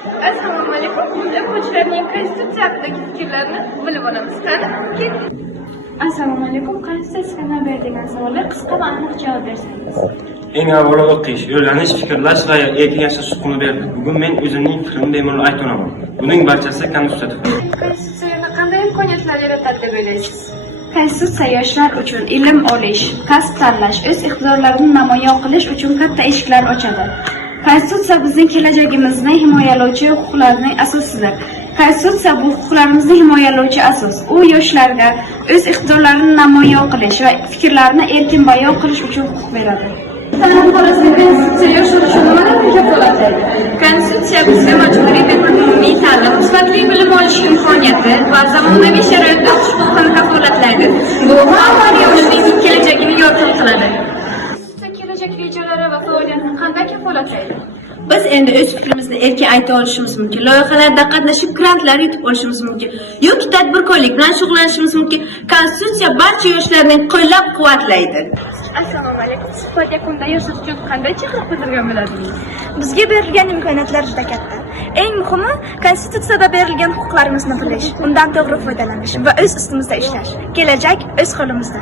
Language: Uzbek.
Assalomu alaykum. O'quvchilarning konstitutsiya haqidagi fikrlarini bilib olamiz. Qani? Assalomu alaykum. Konstitutsiyaga berilgan savollar qisqa va aniq javob bersangiz. Eng avvalo o'qish, o'rganish, fikrlash va erkin yashash huquqini berdi. Bugun men o'zimning fikrimni bemalol ayta olaman. Buning barchasi konstitutsiyada. Konstitutsiya qanday imkoniyatlar yaratadi deb o'ylaysiz? Konstitutsiya yoshlar uchun ilm olish, kasb tanlash, o'z iqtidorlarini namoyon qilish uchun katta eshiklar ochadi. Konstitutsiya bizning kelajagimizni himoyalovchi huquqlarning asosidir. Konstitutsiya bu huquqlarimizni himoyalovchi asos. U yoshlarga o'z iqtidorlarini namoyon qilish va fikrlarini erkin bayon qilish uchun huquq beradi. Konstitutsiya yoshlar uchun nimalarni kafolatlaydi? Konstitutsiya bizga majburiy umumiy ta'lim, sifatli bilim olish imkoniyati va zamonaviy sharoitda o'qish huquqini kafolatlaydi. Bu har yoshning kelajagini yorqin qiladi. Kelajak rejalari va faoliyatni qanday kafolatlaydi? Biz endi o'z fikrimizni erkin ayta olishimiz mumkin, loyihalarda qatnashib, grantlar yutib olishimiz mumkin yoki tadbirkorlik bilan shug'ullanishimiz mumkin. Konstitutsiya barcha yoshlarni qo'llab-quvvatlaydi. Assalomu alaykum. Suhbat yakunida yoshlar uchun qanday chaqiriq bildirgan bo'ladingiz? Bizga berilgan imkoniyatlar juda katta. Eng muhimi, konstitutsiyada berilgan huquqlarimizni bilish, undan to'g'ri foydalanish va o'z ustimizda ishlash. Kelajak o'z qo'limizda.